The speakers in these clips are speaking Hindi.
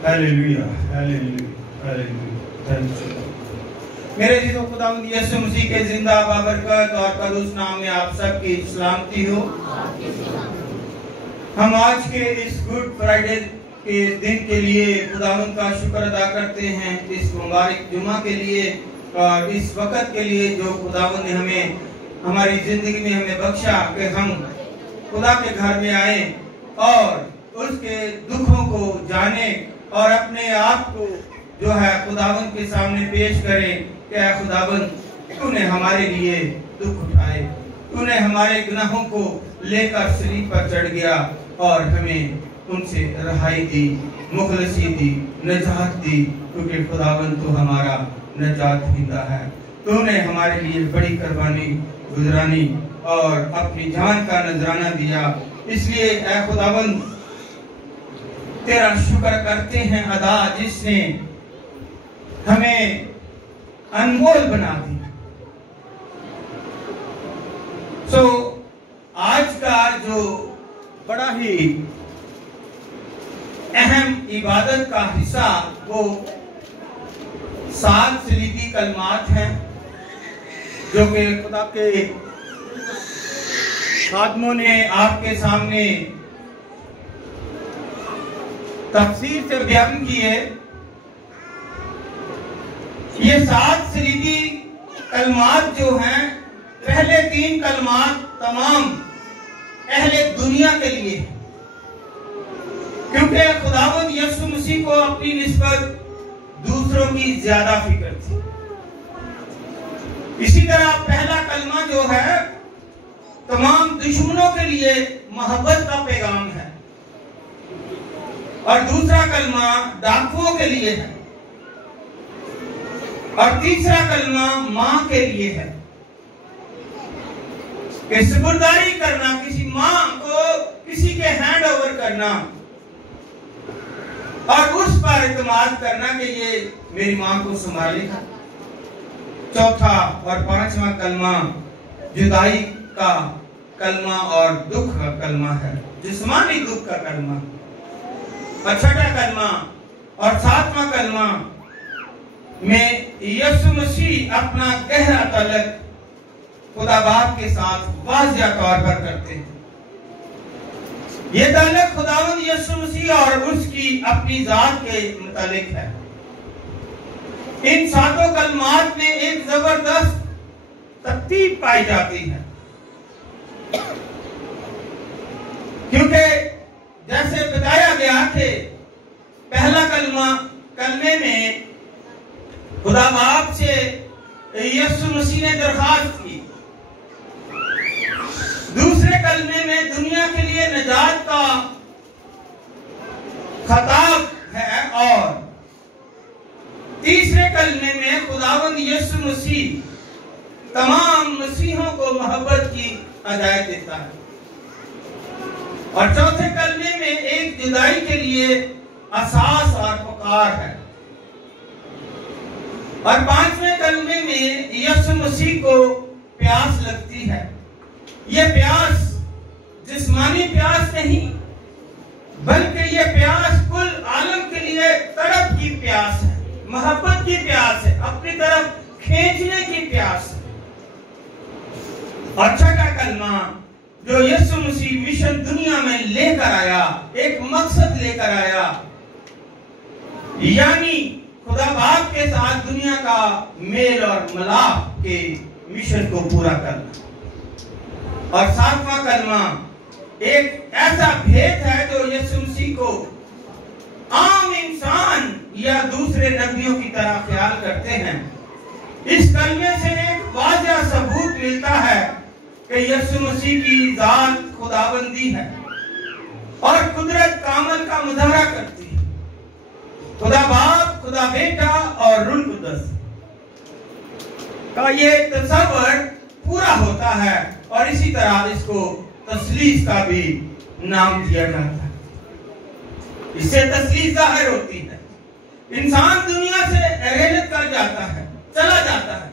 Hallelujah, hallelujah, hallelujah. मेरे जीसस खुदावंद यीशु मसीह के जिंदा बाबरकत और कदूस नाम में आप सबकी सलामती हो। हम आज के इस गुड फ्राइडे के दिन के लिए खुदावंद का शुक्र अदा करते हैं, इस मुबारक जुमा के लिए और इस वक्त के लिए जो खुदावंद ने हमें हमारी जिंदगी में हमें बख्शा कि हम खुदा के घर में आए और उसके दुखों को जाने और अपने आप को जो है खुदावंद के सामने पेश करें। क्या खुदावंद, तूने हमारे लिए दुख उठाए, तूने हमारे गुनाहों को लेकर सलीब पर चढ़ गया और हमें उनसे रहाई दी, मुखलसी दी, नजात दी, क्योंकि खुदावंद तो हमारा नजात हिंदा है। तूने हमारे लिए बड़ी कुर्बानी गुजरानी और अपनी जान का नजराना दिया। इसलिए ऐ खुदावंद तेरा शुक्र करते हैं अदा, जिसने हमें अनमोल बना दी। आज का जो बड़ा ही अहम इबादत का हिस्सा वो 7 सलीबी कलमात हैं, जो कि खुदा के खादमों ने आपके सामने तफसीर से बयान किए। ये 7 सलीबी कलमात जो हैं, पहले 3 कलमात तमाम अहले दुनिया के लिए, क्योंकि खुदावंद यीशु मसीह को अपनी निस्बत दूसरों की ज्यादा फिक्र थी। इसी तरह पहला कलमा जो है तमाम दुश्मनों के लिए मोहब्बत का पैगाम है, और दूसरा कलमा डाकुओं के लिए है, और तीसरा कलमा मां के लिए है कि सुपुर्दारी करना, किसी मां को किसी के हैंड ओवर करना और उस पर इत्मीनान करना कि ये मेरी मां को संभालेगा। चौथा और 5वां कलमा जुदाई का कलमा और दुख का कलमा है, जिस्मानी दुख का कलमा। और 6वां कलमा और 7वां कलमा में यीशु मसीह अपना गहरा तल्लुक खुदा बाप के साथ वाज़िया तौर पर करते हैं। ये तल्लुक खुदावंद यीशु मसीह और उसकी अपनी जात के मुतालिक है। इन 7 कलमात में एक जबरदस्त तरतीब पाई जाती है, क्योंकि जैसे बताया गया थे, पहला कलमे में खुदा बाप से यीशु मसीह ने दरखास्त की, दूसरे कलमे में दुनिया के लिए नजात का खताब है, और तीसरे कलमे में खुदावंद यीशु मसीह तमाम मसीहों को मोहब्बत की हिदायत देता है, और चौथे कलमे में एक जुदाई के लिए असास और पुकार है, और 5वें कलमे में यीशु मसीह को प्यास लगती है। यह प्यास जिस्मानी प्यास नहीं, बल्कि यह प्यास कुल आलम के लिए तड़प की प्यास है, मोहब्बत की प्यास है, अपनी तरफ खींचने की प्यास है। और 6वां कलमा जो यीशु मसीह मिशन दुनिया में लेकर आया, एक मकसद लेकर आया, यानी खुदा बाप के साथ दुनिया का मेल और मिलाप के मिशन को पूरा करना। और 7वां कलमा एक ऐसा भेद है जो यीशु मसीह को आम इंसान या दूसरे नबियों की तरह ख्याल करते हैं। इस कलमे से एक वाज़िया सबूत मिलता है कि यीशु मसीह की जात खुदाबंदी है और कुदरत कामल का मुजाहरा करती है। खुदा बाप, खुदा बेटा और रूह कुद्दस का ये तस्वर पूरा होता है, और इसी तरह इसको तस्लीस का भी नाम दिया जाता है। इससे तस्लीस जाहिर होती है। इंसान दुनिया से अरेजत कर जाता है, चला जाता है।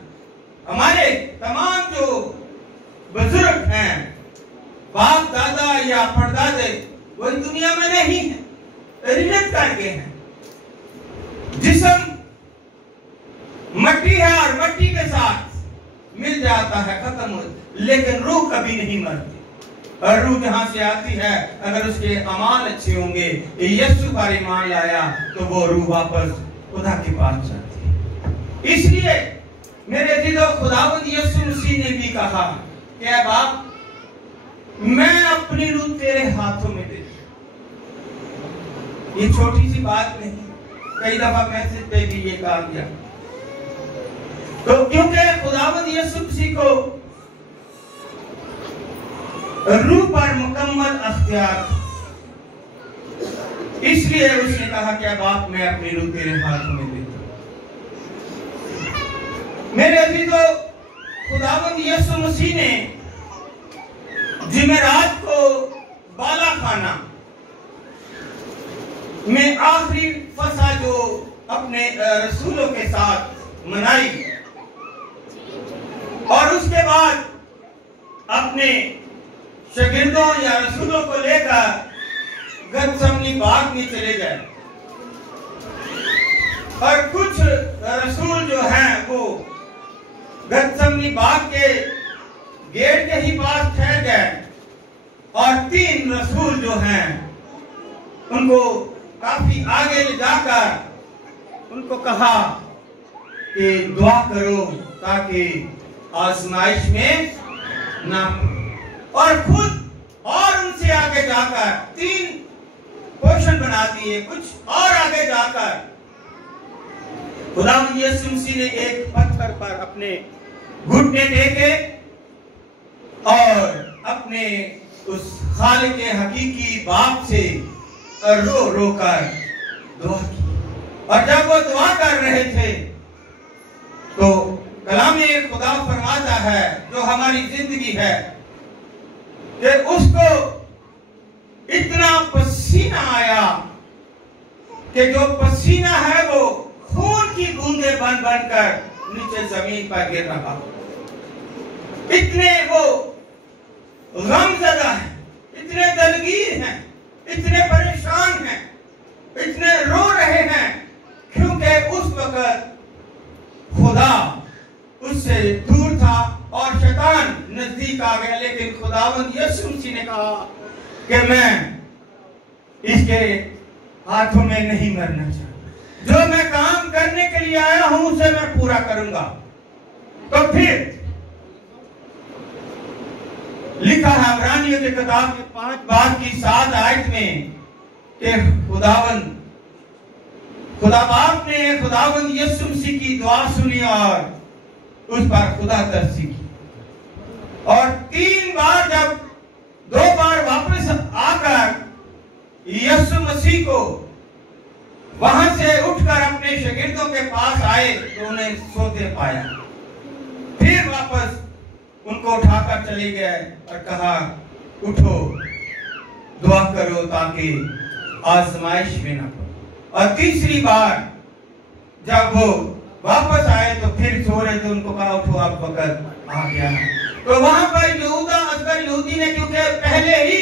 हमारे तमाम जो बुजुर्ग हैं, बाप दादा या परदादे, वो दुनिया में नहीं है, अरेजत करके हैं। जिस्म मट्टी है और मट्टी के साथ मिल जाता है, खत्म हो, लेकिन रूह कभी नहीं मरती। और रूह जहां से आती है, अगर उसके अमाल अच्छे होंगे, यीशु पर ईमान लाया, तो वो रूह वापस खुदा के पास जाती है। इसलिए मेरे दिलो खुदावंद यीशु मसीह ने भी कहा कि अब आप, मैं अपनी रूह तेरे हाथों में दे। ये छोटी सी बात नहीं, कई दफा मैसेज पे भी ये कहा गया। तो क्योंकि खुदावंद यीशु मसीह को रूह पर मुकम्मल अख्तियार, इसलिए उसने कहा कि अब आप, मैं अपनी रूह तेरे हाथों में देता हूं। मेरे अजीजों, खुदावंद यीशु मसीह ने जुमेरात को बाला खाना में आखिरी फसा जो अपने रसूलों के साथ मनाई, और उसके बाद अपने शागिर्दों या रसूलों को लेकर गतसमनी बाग में चले गए। और कुछ रसूल जो हैं वो गतसमनी बाग के गेट के ही पास ठहर गए, और 3 रसूल जो हैं उनको काफी आगे ले जाकर उनको कहा कि दुआ करो ताकि आजमाइश में ना, और खुद और उनसे आगे जाकर 3 पोर्शन बना दिए। कुछ और आगे जाकर खुदावंद यीशु मसीह ने एक पत्थर पर अपने घुटने टेके और अपने उस खालिक हकीकी बाप से रो रो कर दुआ की। और जब वो दुआ कर रहे थे तो कलामे खुदा फरमाता है, जो हमारी जिंदगी है, कि उसको इतना पसीना आया कि जो पसीना है वो खून की बूंदे बन बनकर नीचे जमीन पर गिर रहा। इतने वो गमज़दा है, इतने दलगीर हैं, इतने परेशान हैं, इतने रो रहे हैं, क्योंकि उस वक्त खुदा उससे दूर था और शैतान नजदीक आ गया। लेकिन खुदावंद यीशु मसीह ने कहा कि मैं इसके हाथों में नहीं मरना चाहता, जो मैं काम करने के लिए आया हूं उसे मैं पूरा करूंगा। तो फिर लिखा है इब्रानियों की किताब के 5 बाब की 7 आयत में कि खुदा बाप ने खुदावंद यीशु मसीह की दुआ सुनी और उस पर खुदा तरसी की। और 3 बार, जब 2 बार वापस आकर यीशु मसीह को वहां से उठकर अपने शागिर्दों के पास आए तो उन्हें सोते पाया। फिर वापस उनको उठाकर चले गए और कहा, उठो, दुआ करो ताकि आजमाइश में ना पड़ो। और तीसरी बार जब वो वापस आए तो फिर सो रहे थे, उनको कहा, उठो, अब वक्त आ गया है। तो वहां पर यहूदा असगर यहूदी ने, क्योंकि पहले ही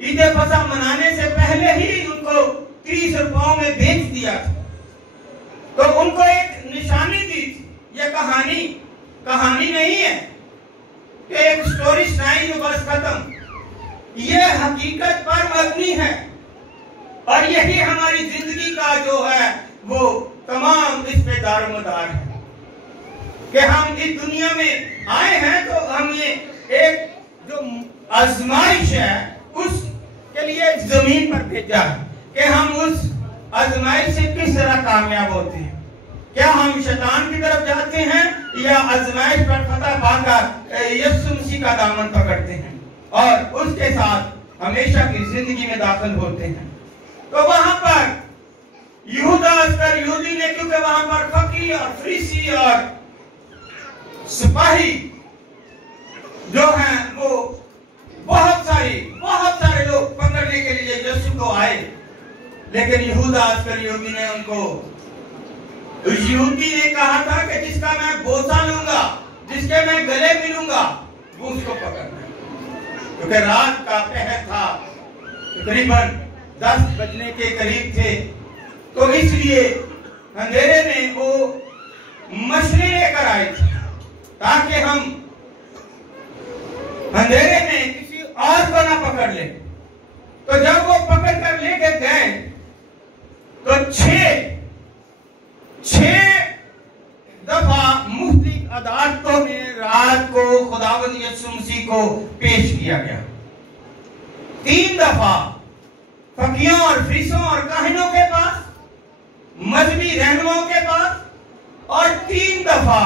ईद फसह मनाने से पहले ही उनको 30 रुपयों में बेच दिया था, तो उनको एक निशानी दी थी। यह कहानी नहीं है कि एक स्टोरी सुनाई जो बस खत्म। यह हकीकत पर मबनी है, और यही हमारी जिंदगी का जो है वो तमाम इस पे दारोमदार है कि हम इस दुनिया में आए हैं तो हमें एक जो आजमाइश है उसके लिए जमीन पर भेजा है कि हम उस आजमाइश से किस तरह कामयाब होते हैं। क्या हम शैतान की तरफ जाते हैं या आजमाइश पर फतह पाकर यीशु मसीह का दामन पकड़ते हैं और उसके साथ हमेशा की जिंदगी में दाखिल होते हैं। तो वहां पर यहूदा असगर यहूदी ने, क्योंकि वहां पर फकीह और फरीसी और सिपाही जो हैं वो बहुत सारे लोग पकड़ने के लिए यीशु को आए, लेकिन यहूदा असगर यहूदी ने उनको, यहूदी ने कहा था कि जिसका मैं बोसा लूंगा, जिसके मैं गले मिलूंगा, वो उसको पकड़ना। क्योंकि रात का पहर था, तकरीबन 10 बजने के करीब थे, तो इसलिए अंधेरे में वो मछली लेकर आए थे ताकि हम अंधेरे में किसी और को ना पकड़ ले। तो जब वो पकड़ कर लेके गए तो छह दफा मुख्तलिफ अदालतों में रात को खुदावंद यीशु मसीह को पेश किया गया। 3 दफा फकीहों और फरीसियों और काहिनों के पास, मजहबी रहनुमाओं के पास, और 3 दफा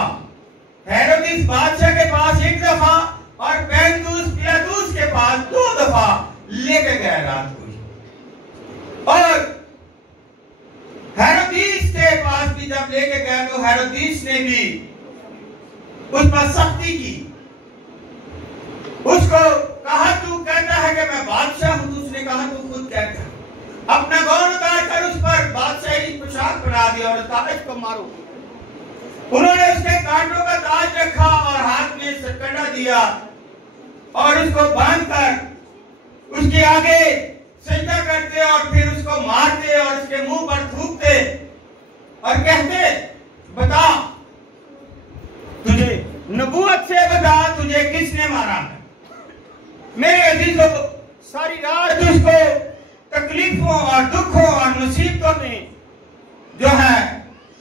हेरोदिस बादशाह के पास 1 दफा और पेंतुस पिलातुस के पास 2 दफा लेके गए रात को। और हेरोदिस के पास भी जब लेके गए तो हेरोदिस ने भी उस पर सख्ती की। उसको कहा तू कहता है कि मैं बादशाह हूं, तो उसने कहा तू खुद कहता है। अपना गौन उतार कर उस पर बादशाही पोशाक बना दिया और कहा इसको मारो। उन्होंने उसके कांटों का ताज रखा और हाथ में सरकंडा दिया और उसको बांधकर उसके आगे सजदा करते और फिर उसको मारते और उसके मुंह पर थूकते और कहते बता तुझे नबूवत से बता तुझे किसने मारा है। मेरे अजीजों, सारी रात उसको तकलीफों और दुखों और मुसीबतों में जो है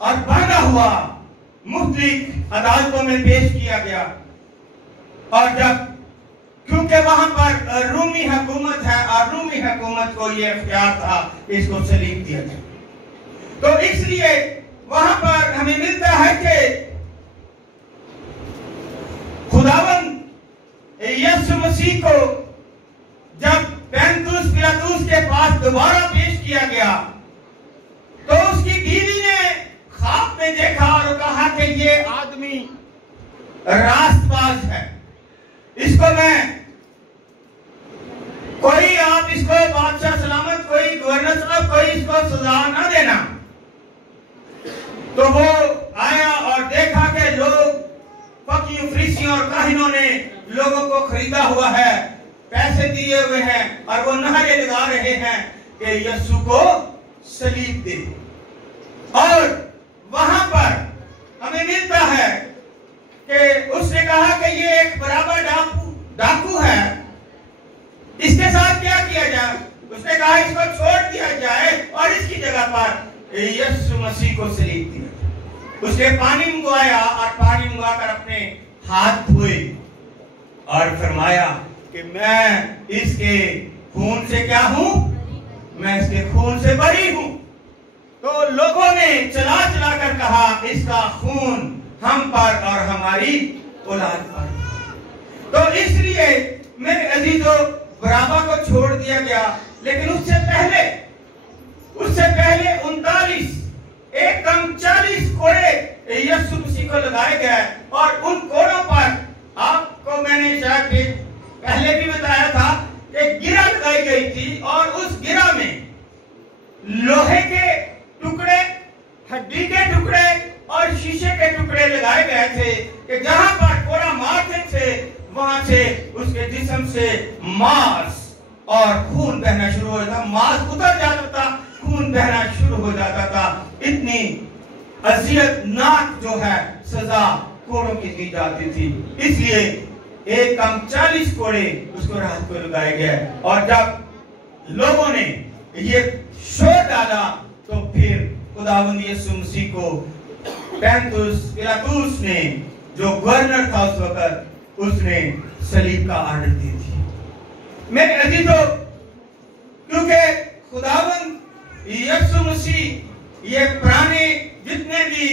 और बांधा हुआ मुख्तलिफ अदालतों में पेश किया गया। और जब क्योंकि वहां पर रूमी हुकूमत है और रूमी हुकूमत को ये इख्तियार था इसको सलीब दिया जाए, तो इसलिए वहां पर हमें मिलता है कि खुदावंद यीशु मसीह को जब पेंतुस पिलातुस के पास दोबारा पेश किया गया तो उसकी बीवी ने ख्वाब में देखा और कहा कि ये आदमी रास्तबाज है, इसको मैं कोई आप इसको बादशाह सलामत कोई गवर्नर साहब कोई इसको सजा ना देना। तो वो आया और देखा कि लोग फकीह फरीसियों और काहिनों ने लोगों को खरीदा हुआ है, पैसे दिए हुए हैं और वो नारे लगा रहे हैं कि यीशु को सलीब दे। और वहां पर हमें मिलता है कि उसने कहा कि ये एक बराबर डाकू है, इसके साथ क्या किया जाए। उसने कहा इसको छोड़ दिया जाए और इसकी जगह पर यीशु मसीह को सलीब दिया। उसने पानी मंगवाया और पानी मंगवाकर अपने हाथ धोए और फरमाया कि मैं इसके खून से क्या हूं, मैं इसके खून से बरी हूं। तो लोगों ने चला चला कर कहा इसका खून हम पर और हमारी औलाद पर। तो इसलिए मेरे अजीजों बराबा को छोड़ दिया गया, लेकिन उससे पहले 40 कोड़े यीशु मसीह को लगाए गए। और उन कोड़ों पर आपको मैंने शायद पहले भी बताया था कि गिरा लगाई गई थी और उस गिरा में लोहे के टुकड़े, हड्डी के टुकड़े और शीशे के टुकड़े लगाए गए थे कि जहां पर कोड़ा मारते थे वहां से उसके जिस्म से मांस और खून बहना शुरू हो जाता, मांस उतर जाता था, खून बहना शुरू हो जाता था। इतनी अजियतनाक जो है सजा कोड़ों की दी जाती थी। इसलिए एक कम 40 कोड़े उसको रात को लगाए गए। और जब लोगों ने ये शोर डाला तो फिर खुदावंद यीशु मसीह को पेंतुस पिलातुस ने, जो गवर्नर था उस वक्त, उसने सलीब का ऑर्डर दे दिया। मेरे अजीजों, क्योंकि खुदावंद यीशु मसीह ये पुराने जितने भी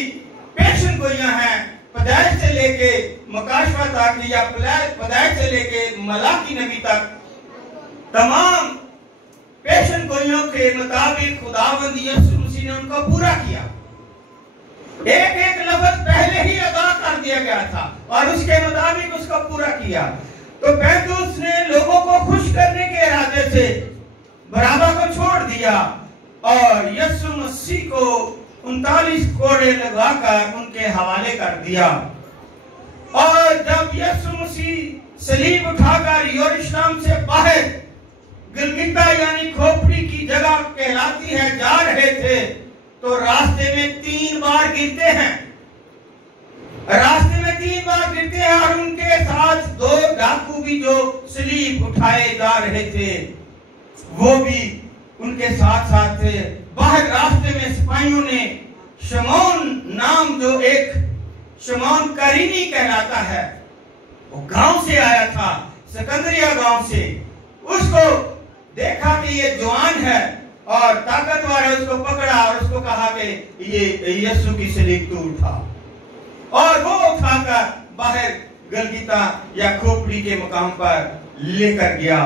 पेशन गोइयां हैं, पैदाइश से लेके मुकाशवा तक या पैदाइश से लेके मलाकी नबी तक, तमाम पेशन गोइयों के मुताबिक खुदावंद यीशु मसीह ने उनको पूरा किया। एक एक लफ्ज पहले ही अदा कर दिया गया था और उसके मुताबिक उसको पूरा किया। तो पेंतुस ने लोगों को खुश करने के इरादे से बराबा को छोड़ दिया और यीशु मसीह को 39 कोड़े लगाकर उनके हवाले कर दिया। और जब यीशु मसीह सलीब उठाकर यरूशलेम से बाहर गलगुता यानी खोपड़ी की जगह कहलाती है जा रहे थे, तो रास्ते में 3 बार गिरते हैं, रास्ते में 3 बार गिरते हैं। और उनके साथ 2 डाकू भी जो सलीब उठाए जा रहे थे वो भी उनके साथ साथ थे। बाहर रास्ते में सिपाहियों ने शमौन नाम, जो एक शमौन करीनी कहलाता है, वो गांव से आया था, सिकंदरिया गांव से, उसको देखा कि ये जवान है और ताकतवर है, उसको पकड़ा और उसको कहा कि ये यीशु की सलीब तू उठा, और वो उठाकर बाहर गलगीता या खोपड़ी के मुकाम पर लेकर गया।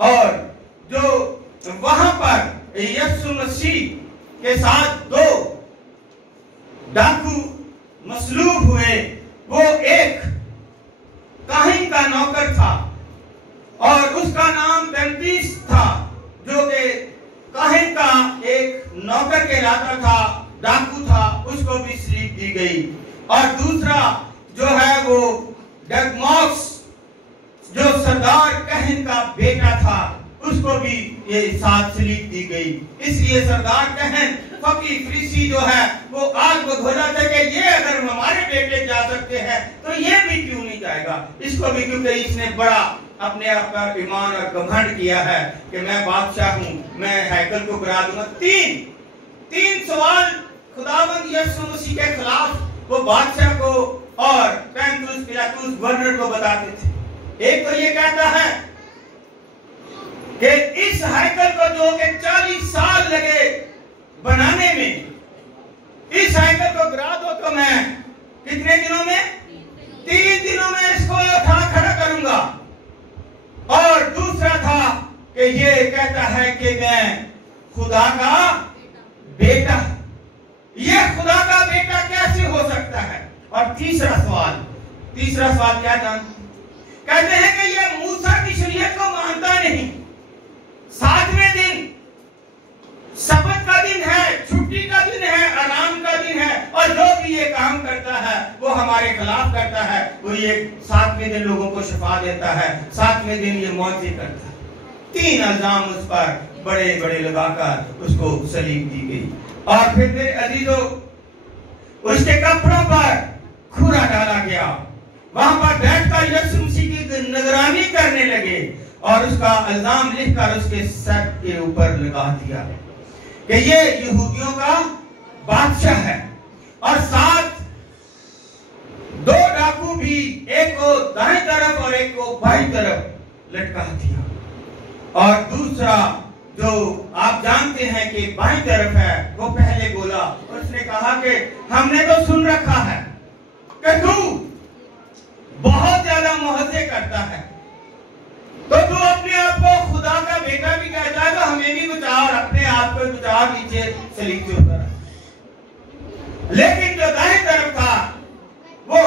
और जो वहां पर यीशु मसीह के साथ 2 डाकू मसलूब हुए, वो एक काहिन का नौकर था और उसका नाम तंतीस था, जो कि काहिन का एक नौकर कहलाता था, डाकू था, उसको भी सलीब दी गई। और दूसरा जो है वो डगमॉस, जो सरदार कहन का बेटा था, उसको भी ये साथ सलीब दी गई। इसलिए सरदार कहन फकी फरीसी जो है वो आग में घोला था कि ये अगर हमारे बेटे जा सकते हैं तो ये भी क्यों नहीं जाएगा, इसको भी, क्योंकि इसने बड़ा अपने आप का ईमान और घमंड किया है कि मैं बादशाह हूं, मैं हैकल को गिरा दूंगा। तीन सवाल खुदावंद यीशु मसीह के खिलाफ वो बादशाह को और पैंतुस पिलातुस गवर्नर को बताते थे। एक तो ये कहता है कि इस हैकल को जो कि 40 साल लगे बनाने में, इस हैकल को गिरा दो तो मैं कितने दिनों में, 3 दिनों में इसको उठा खड़ा करूंगा। और दूसरा था कि ये कहता है कि मैं खुदा का बेटा, ये खुदा का बेटा कैसे हो सकता है। और तीसरा सवाल क्या जानते, कहते हैं कि ये मूसा की शरीयत को मानता नहीं, 7वें दिन सब्त का दिन है, छुट्टी का दिन है, आराम का दिन है, और जो भी ये काम करता है वो हमारे खिलाफ करता है। वो ये 7वें दिन लोगों को शिफा देता है, 7वें दिन ये मौत करता है। 3 इल्जाम उस पर बड़े बड़े लगाकर उसको सलीब दी गई। और फिर मेरे अजीजों, उसके कपड़ों पर खुरा डाला गया, वहां पर बैठकर यीशु मसीह की निगरानी करने लगे और उसका इल्जाम लिखकर उसके सर के ऊपर लगा दिया कि ये यहूदियों का बादशाह है। और साथ 2 डाकू भी, एक को दाएं तरफ और एक को बाईं तरफ लटका दिया। और दूसरा जो आप जानते हैं कि बाईं तरफ है, वो पहले बोला, उसने कहा कि हमने तो सुन रखा है कि तू बहुत ज्यादा मुहज्जे करता है, तो तू अपने आप को खुदा का बेटा भी कहता है, तो हमें भी बचा और अपने आप को बचा, नीचे सलीब से उतर। लेकिन जो दाएं तरफ था वो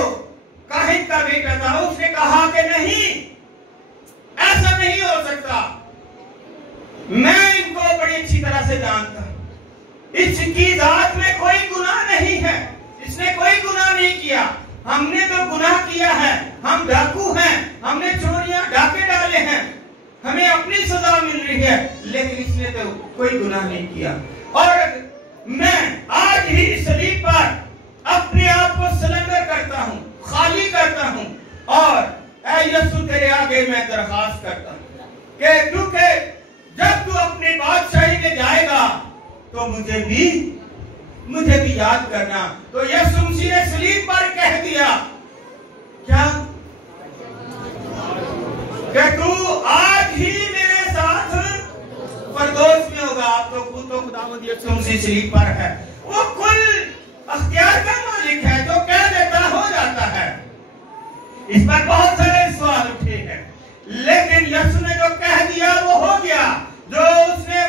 काहिन का बेटा था, उसने कहा कि नहीं, ऐसा नहीं हो सकता, मैं इनको बड़ी अच्छी तरह से जानता हूं, इसकी जात में कोई गुनाह नहीं है, इसने कोई गुनाह नहीं किया, हमने तो गुनाह किया है, हम डाकू हैं, हमने चोरियां डाके डाले हैं, हमें अपनी सजा मिल रही है, लेकिन इसने तो कोई गुनाह नहीं किया। और मैं आज ही सलीब पर अपने आप को सरेंडर करता हूं, खाली करता हूं, और ऐ यीशु तेरे आगे मैं दरखास्त करता हूं कि तू के जब तू अपनी बादशाही में जाएगा तो मुझे भी याद करना। तो यीशु मसीह ने सलीब पर कह दिया क्या कि तू आज ही मेरे साथ परदोस में होगा। आप तो खुदावंद यीशु मसीह सलीब पर है, वो कुल अख्तियार का मालिक है, जो कह देता हो जाता है। इस पर बहुत सारे सवाल उठे हैं, लेकिन यीशु ने जो कह दिया वो हो गया, जो उसने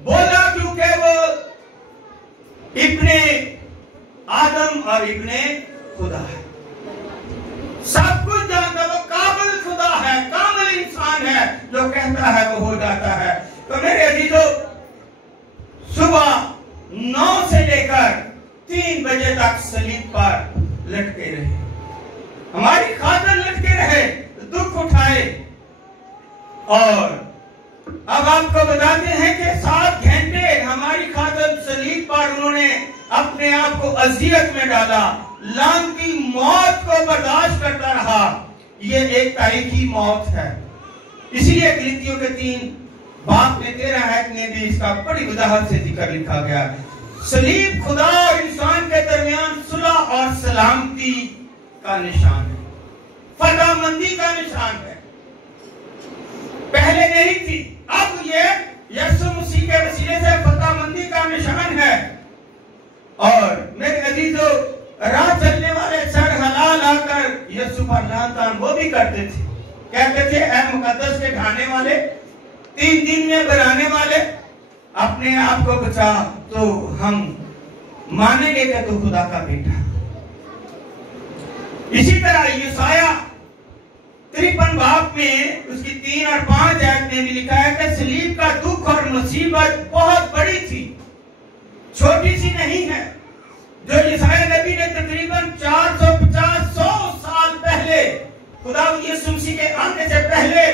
बोला, क्योंकि वो इब्ने आदम और इब्ने खुदा है, सब कुछ जानता, वो काबिल खुदा है, कामिल इंसान है, जो कहता है वो हो जाता है। तो मेरे अजीजों, सुबह 9 से लेकर 3 बजे तक सलीब पर लटके रहे, हमारी खातिर लटके रहे, दुख उठाए। और अब आपको बताते हैं कि 7 घंटे हमारी खातिर सलीब सलीब पर उन्होंने अपने आप को अजियत में डाला, लानती मौत को बर्दाश्त करता रहा। ये एक तारीखी मौत है। इसीलिए गलीतियों के 3 बाब में 13 आयत में भी इसका बड़ी वजाहत से जिक्र लिखा गया है। सलीब खुदा और इंसान के दरमियान सुलह और सलामती का निशान है, फतहमंदी का निशान है। पहले नहीं थी, अब ये यीशु मसीह के वसीले से फतहमंदी का निशान है। और मेरे अजीजों, राह चलने वाले सर हलाल आकर यीशु पर लानतान वो भी करते थे, कहते थे ऐ मुकद्दस के ढाने वाले, 3 दिन में बनाने वाले, अपने आप को बचा तो हम मानेंगे कि तू खुदा का बेटा। इसी तरह यशाया 53 बाब में उसकी 3 और 5 आयत में भी लिखा है कि सलीब का दुख और मुसीबत बहुत बड़ी थी, छोटी सी नहीं है। जो यशाया नबी ने तकरीबन 450 साल पहले खुदा यीशु मसीह के आने से पहले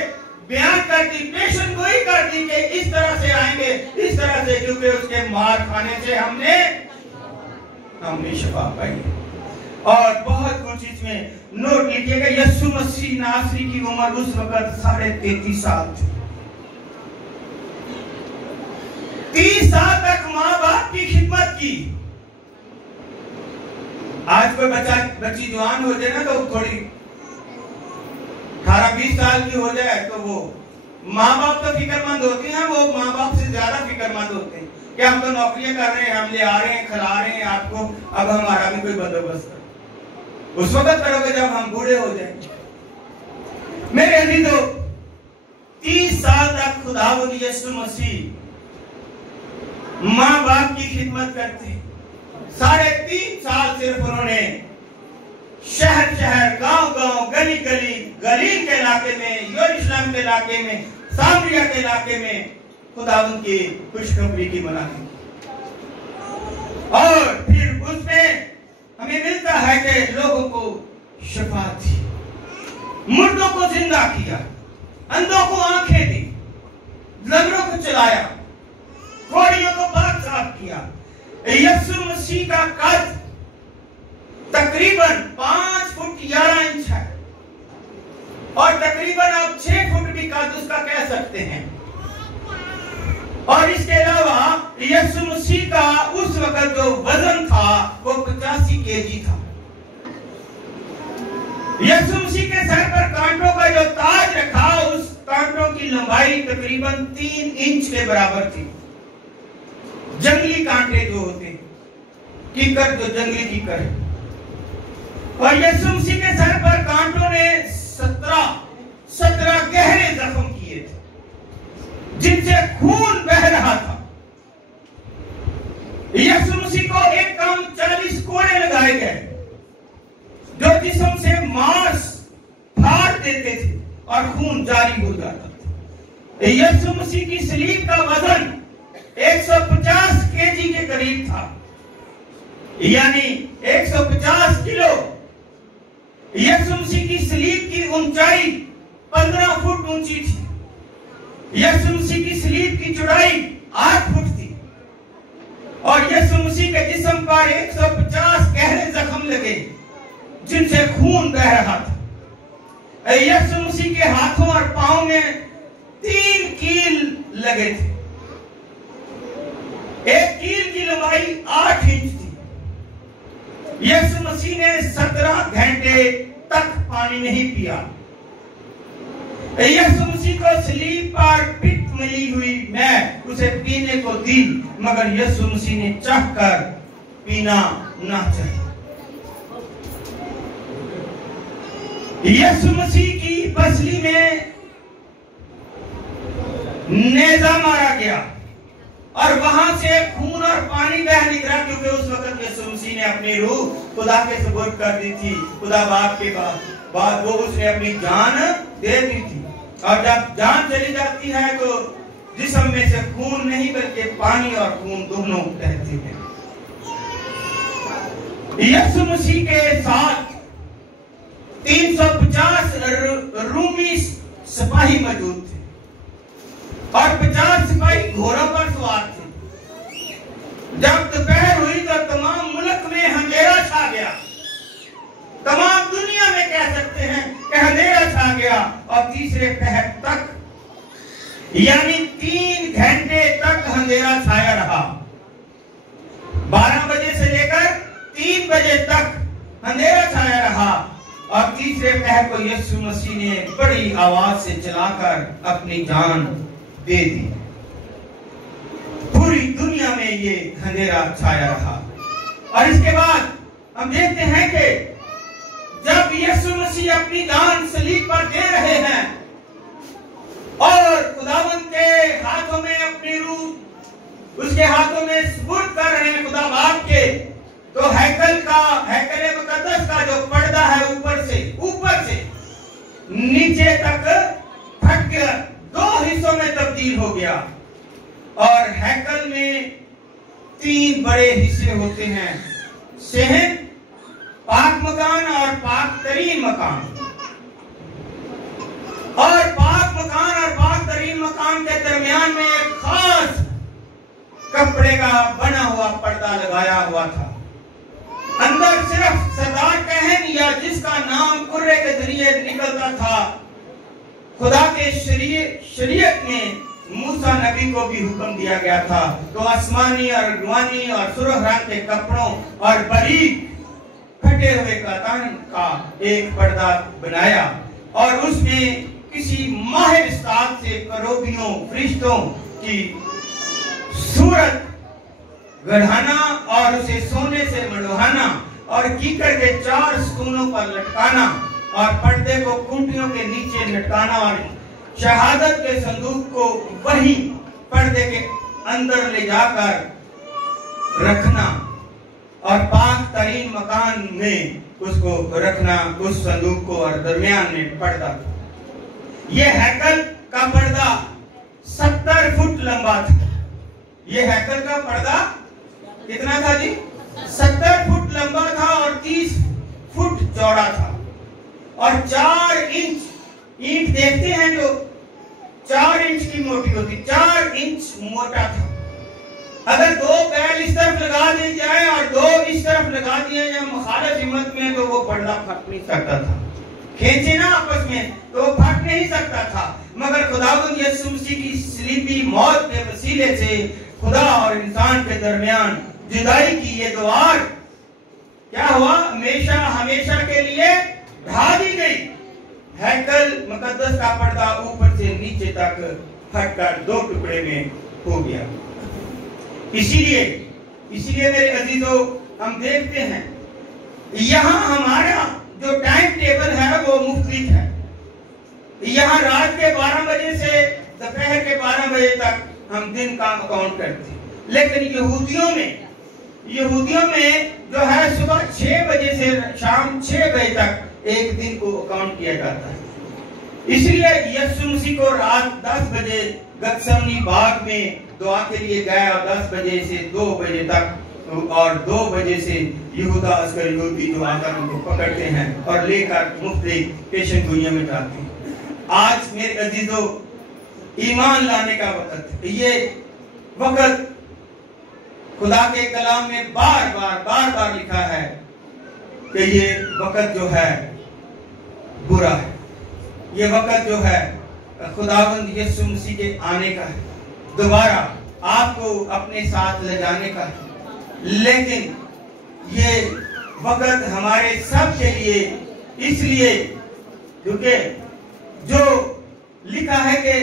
बयान कर दी, पेशन गोई कर दी कि इस तरह से आएंगे, इस तरह से, क्योंकि उसके मार खाने से हमने शफा पाई। और बहुत कुछ इसमें नोट लिखिएगा। यीशु मसीह नासरी की उम्र उस वक्त 33.5 साल थी। 30 साल तक माँ बाप की खिदमत की। आज कोई बच्ची जवान हो जाए ना, तो थोड़ी 18-20 साल की हो जाए तो वो माँ बाप तो फिक्रमंद होती हैं, वो माँ बाप से ज्यादा फिक्रमंद होते हैं कि हम तो नौकरियां कर रहे हैं, हम ले आ रहे हैं, खिला रहे हैं आपको, अब हमारा भी कोई बंदोबस्त करो। उस वक्त करोगे जब हम बूढ़े हो जाएंगे। मेरे अजीजों, 30 साल तक खुदावंद यीशु मसीह माँ बाप की खिदमत करते, 3.5 साल सिर्फ उन्होंने शहर शहर, गांव गांव, गली गली, गलील के इलाके में, यरूशलेम के इलाके में, सामरिया के इलाके में खुदावंद की खुशखबरी की बना दी। और फिर उसमें हमें मिलता है कि लोगों को शफा दी, मुर्दों को जिंदा किया, अंधों को आंखें दी, लंगड़ों को चलाया, कोड़ियों को पाक साफ किया। यीशु मसीह का कद तकरीबन 5 फुट 11 इंच है और तकरीबन आप 6 फुट भी कद उसका कह सकते हैं। और इसके अलावा यीशु मसीह का उस वक्त जो वजन था वो 85 केजी था। यीशु मसीह के सर पर कांटों का जो ताज रखा, उस कांटों की लंबाई तकरीबन 3 इंच के बराबर थी। जंगली कांटे जो होते हैं, कीकर, जो जंगली कीकर है। और यीशु मसीह के सर पर कांटों ने 17 गहरे जख्म किए थे, जिनसे खून बह रहा था। यीशु मसीह को एक कम 40 कोड़े लगाए गए, जो जिस्म से मांस फाड़ देते थे और खून जारी हो जाता था। यीशु मसीह की सलीब का वजन 150 केजी के करीब था, यानी 150 किलो। यीशु मसीह की सलीब की ऊंचाई 15 फुट ऊंची थी। यीशु मसीह की सलीब की चौड़ाई 8 फुट थी और यीशु मसीह के जिस्म पर 150 गहरे जख्म लगे, जिनसे खून बह रहा था। यीशु मसीह के हाथों और पांव में 3 कील लगे थे। एक कील की लंबाई 8 इंच थी। यीशु मसीह ने 17 घंटे तक पानी नहीं पिया। यीशु मसीह को सलीब पर पिट मिली हुई मैं उसे पीने को दी, मगर यीशु मसीह ने चाहकर पीना ना चाहिए। यीशु मसीह की पसली में नेजा मारा गया और वहां से खून और पानी बह निकला, क्योंकि उस वक्त यीशु मसीह ने अपनी रूह खुदा के सुपुर्द कर दी थी। खुदा बाप के बाद वो उसने अपनी जान दे दी थी। और जब जान चली जाती है तो जिस्म में से खून नहीं बल्कि पानी और खून दोनों बहते हैं। यीशु मसीह के साथ 350 रूमी सिपाही मौजूद थे और 50 सिपाही घोड़ों पर सवार थे। जब और तीसरे पहर तक, यानी 3 घंटे तक अंधेरा छाया रहा। 12 बजे से लेकर 3 बजे तक अंधेरा छाया रहा और तीसरे पहर को यीशु मसीह ने बड़ी आवाज से चलाकर अपनी जान दे दी। पूरी दुनिया में ये अंधेरा छाया रहा। और इसके बाद हम देखते हैं कि जब यीशु मसीह अपनी जान सलीब पर दे रहे हैं और खुदावंद के हाथों में अपनी रूह उसके हाथों में सुपुर्द कर रहे हैं खुदा बाप के, तो हैकल मुकद्दस का जो पर्दा है ऊपर से नीचे तक फट कर 2 हिस्सों में तब्दील हो गया। और हैकल में 3 बड़े हिस्से होते हैं, सहन, पाक मकान और पाक तरीन मकान। और पाक मकान और पाक तरीन मकान के दरमियान में एक खास कपड़े का बना हुआ पर्दा लगाया हुआ था। अंदर सिर्फ सरदार कहन या जिसका नाम कुर्रे के जरिए निकलता था, खुदा के शरीयत में मूसा नबी को भी हुक्म दिया गया था। तो आसमानी और रुआनी और सुर्ख रंग के कपड़ों और बारीक फटे हुए कातान का एक पर्दा बनाया और उसमें किसी माहिर उस्ताद से करोबियों फरिश्तों की सूरत गढ़ाना और उसे सोने से मढ़वाना और कीकर के 4 स्तूनों पर लटकाना और पर्दे को खूंटियों के नीचे लटकाना और शहादत के संदूक को वही पर्दे के अंदर ले जाकर रखना और पाक तरीन मकान में उसको रखना, उस संदूक को, और दरमियान में पर्दा था। यह हैकल का पर्दा 70 फुट लंबा था। यह हैकल का पर्दा कितना था जी? 70 फुट लंबा था और 30 फुट चौड़ा था। और 4 इंच ईंट देखते हैं जो 4 इंच की मोटी होती, 4 इंच मोटा था। अगर 2 बैल इस तरफ लगा दी जाए और 2 इस तरफ लगा दिए जाए मुखालिफ हिम्मत में, तो वो पर्दा फट नहीं सकता था। खींचे ना आपस में तो वो फट नहीं सकता था। मगर खुदावंद यीशु मसीह की सलीबी मौत के वसीले से खुदा और इंसान के दरमियान जुदाई की ये दीवार क्या हुआ? हमेशा के लिए ढा दी गई। हैकल मुकद्दस का पर्दा ऊपर से नीचे तक फटकर 2 टुकड़े में हो गया। इसीलिए मेरे अजीजों, हम देखते हैं यहाँ हमारा जो टाइम टेबल है वो मुख्तलिफ है। यहाँ रात के 12 बजे से दोपहर के 12 बजे तक हम दिन का अकाउंट करते हैं, लेकिन यहूदियों में जो है सुबह 6 बजे से शाम 6 बजे तक एक दिन को अकाउंट किया जाता है। इसलिए यीशु मसीह को रात 10 बजे गतसमनी बाग में दुआ के लिए गया और 10 बजे से 2 बजे तक, और 2 बजे से यहूदा अस्करियोती जो आकर उनको पकड़ते हैं और लेकर मुफ्त पेशन दुनिया में जाते हैं। आज मेरे अजीजों, ईमान लाने का वक्त, ये वक्त खुदा के कलाम में बार बार लिखा है कि ये वक्त जो है बुरा है। ये वक्त जो है खुदावंद यीशु मसीह के आने का है, दोबारा आपको अपने साथ ले जाने का है। लेकिन ये वक्त हमारे सब के लिए, इसलिए क्योंकि जो लिखा है कि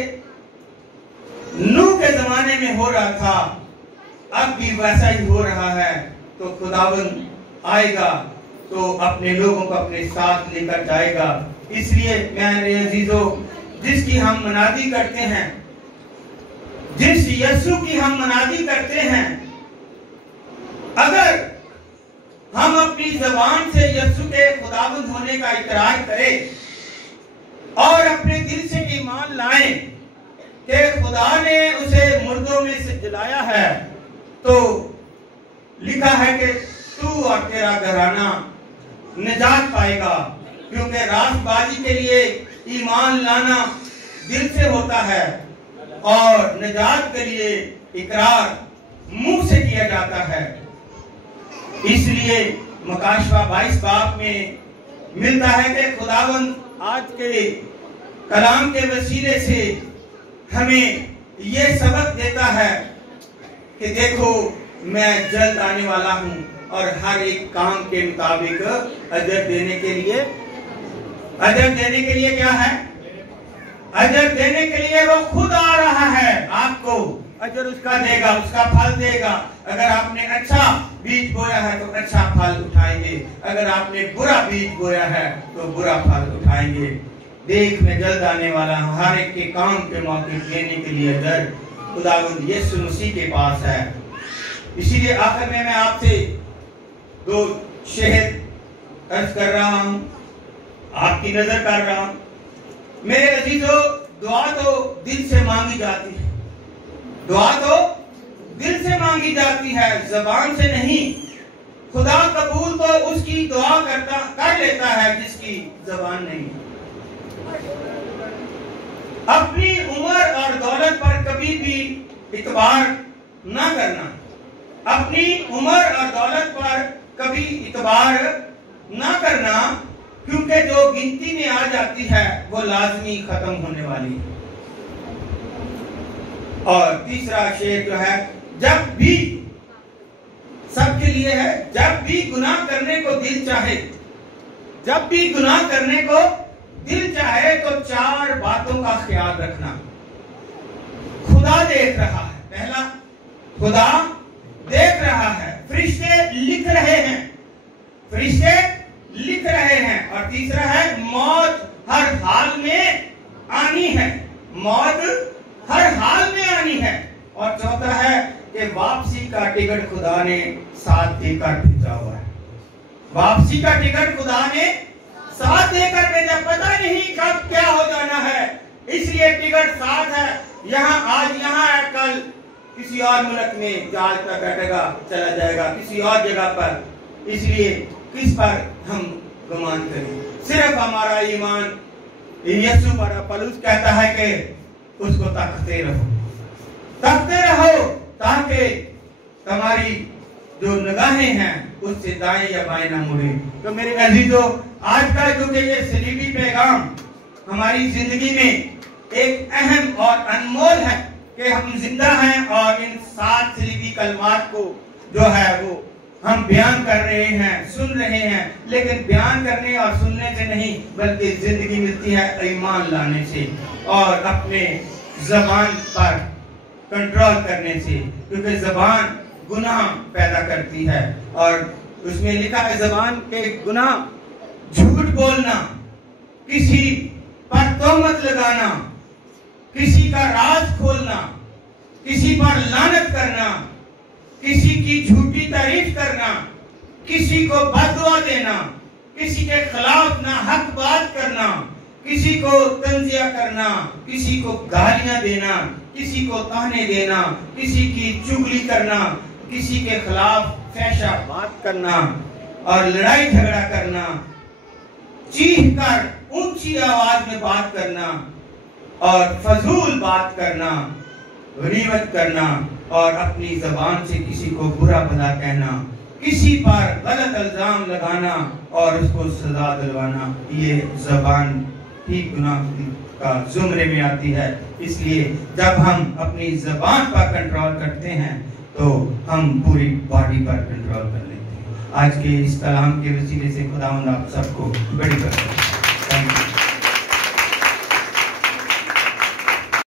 नूह के जमाने में हो रहा था, अब भी वैसा ही हो रहा है। तो खुदावंद आएगा तो अपने लोगों को अपने साथ लेकर जाएगा। इसलिए मेरे अजीजों, जिसकी हम मनादी करते हैं, जिस यीशु की हम मनादी करते हैं, अगर हम अपनी जबान से यीशु के खुदावंद होने का इकरार करें और अपने दिल से ईमान लाएं कि खुदा ने उसे मुर्दों में से जलाया है, तो लिखा है कि तू और तेरा घराना निजात पाएगा। क्योंकि रास्तबाजी के लिए ईमान लाना दिल से होता है और निजात के लिए इकरार मुंह से किया जाता है। इसलिए मकाशवा 22 बाब में मिलता है कि खुदावंद आज के कलाम के वसीले से हमें ये सबक देता है कि देखो मैं जल्द आने वाला हूं और हर एक काम के मुताबिक अजर देने के लिए क्या है? अजर देने के लिए वो खुद आ रहा है, आपको अजर उसका देगा, उसका फल देगा। अगर आपने अच्छा बीज बोया है तो अच्छा फल उठाएंगे, अगर आपने बुरा बीज बोया है तो बुरा फल उठाएंगे। देख मैं जल्द आने वाला हूं, हर एक के काम के मौके देने के लिए अजर खुदावंद यीशु मसीह के पास है। इसीलिए आखिर में मैं आपसे 2 शेर अर्ज कर रहा हूं, आपकी नजर कर रहा हूं। मेरे अजीजों, दुआ तो दिल से मांगी जाती है, दुआ तो दिल से मांगी जाती है, जबान से नहीं। खुदा कबूल तो उसकी दुआ कर लेता है जिसकी जबान नहीं। अपनी उम्र और दौलत पर कभी भी इतबार ना करना, अपनी उम्र और दौलत पर कभी इतबार ना करना, क्योंकि जो गिनती में आ जाती है वो लाजमी खत्म होने वाली है। और तीसरा शेर जो है, जब भी सबके लिए है, जब भी गुनाह करने को दिल चाहे, जब भी गुनाह करने को दिल चाहे तो 4 बातों का ख्याल रखना। खुदा देख रहा है, पहला खुदा देख रहा है, फरिश्ते लिख रहे हैं, फरिश्ते लिख रहे हैं। और तीसरा है मौत हर हाल में आनी है, मौत हर हाल में आनी है। और चौथा है कि वापसी का टिकट खुदा ने साथ देकर भेजा हुआ है, वापसी का टिकट खुदा ने साथ देकर भेजा। पता नहीं कब क्या हो जाना है, इसलिए टिकट साथ है। आज यहाँ है, कल किसी और मुल्क में जहाज पर बैठेगा, चला जाएगा किसी और जगह पर। इसलिए किस पर हम गुमान करें? सिर्फ हमारा ईमान यीशु पर। पौलुस कहता है कि उसको तकते रहो ताकि तुम्हारी जो निगाहें हैं उससे दाएं या बाएं ना मुड़े। तो मेरे अजीजों, आज का जो ये सलीबी पैगाम हमारी जिंदगी में एक अहम और अनमोल है कि हम जिंदा हैं और इन 7 सलीबी कलमात को जो है वो हम बयान कर रहे हैं, सुन रहे हैं। लेकिन बयान करने और सुनने से नहीं, बल्कि जिंदगी मिलती है ईमान लाने से और अपने जबान पर कंट्रोल करने से, क्योंकि जबान गुनाह पैदा करती है। और उसमें लिखा है जबान के गुनाह, झूठ बोलना, किसी पर तोहमत लगाना, किसी का राज खोलना, किसी पर लानत करना, किसी की झूठी तारीफ करना, किसी को बददुआ देना, किसी के खिलाफ ना हक बात करना, किसी को तंजिया करना, किसी को गालियां देना, किसी को ताने देना, किसी की चुगली करना, किसी के खिलाफ फैशा बात करना और लड़ाई झगड़ा करना, चीख कर ऊंची आवाज में बात करना और फजूल बात करना, गनीमत करना और अपनी जबान से किसी को बुरा भला कहना, किसी पर गलत इल्जाम लगाना और उसको सजा दिलवाना, ये जबान ही गुनाह का जुमरे में आती है। इसलिए जब हम अपनी जबान पर कंट्रोल करते हैं तो हम पूरी बॉडी पर कंट्रोल कर लेते हैं। आज के इस कलाम के वसीले से खुदावंद आप सबको बड़ी बरकत